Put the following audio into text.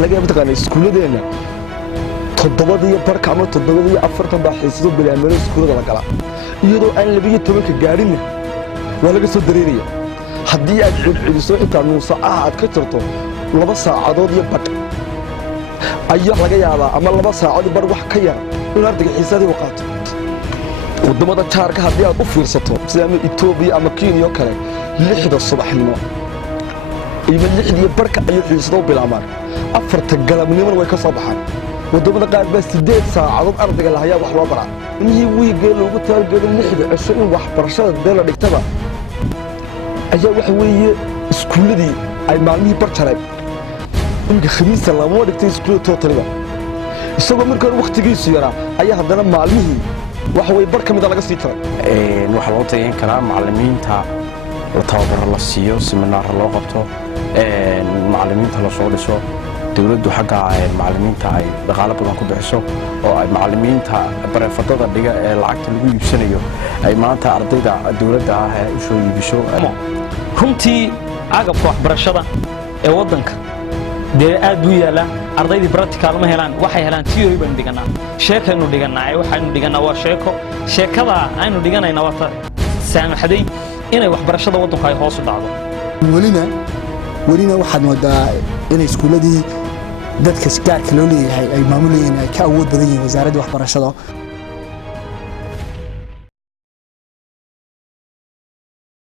waxa laga yaabaa taqaan iskuuladeena toddobadii barka ama toddobadii afartan baa xiisado bilaamaro iskuulada la gala iyadoo aan 12 gaadhin waa laga soo dareeraya haddii aad celiso inta nus saac aad ka jirto 2 saacadood iyo badh ayaa laga yaabaa ama 2 saacadood badh wax ka yar in ardayga xiisadii u qaato wadamada jaarka haddii aad u fiirsato sida Itoobiya ama Kenya oo kale 6 subaxnimo iyo 6 barka ayuu xiisado bilaabaan 4 galabnimo way ka soo baxaan wadamada qaar baa 8 saacadood ardayga la hayaa wax loo baraa intii wiigga loogu talagalay 6 cisho in wax barashada deela dhigtaba ayaa wax weeye iskuuladii ay maalmihii barjareen inka khamiista lama dhigtay iskuulada tootaliba isagoo markaa waqtigiisu yaraa ayaa haddana maalmihii wax way bar kamid laga sii taray waxa loo tayin karaa macallimiinta la tababar la siiyo seminar loo qabto macallimiinta la soo dhiso dawladdu xagga macallimiinta ay dhaqaale badan ku bixiso oo ay macallimiinta barafadada dhiga ee lacagta lagu iibsanayo ay maanta ardayda dawladda ah ay u soo iibisho runtii agabka waxbarashada ee wadanka aad buu yaala ardaydii practical ma helaan waxay helaan theory baan dhiganaa sheekaynu dhiganaa waxaanu dhiganaa waa sheekada aynu dhiganayna waa saamaxday inay waxbarashada wadanka ay hoos u dhacdo welina waxaad moodaa in iskuuladii dadka gaarka loo leeyahay ay maamulayeen ay ka awood badan yihiin wasaaradda waxbarashada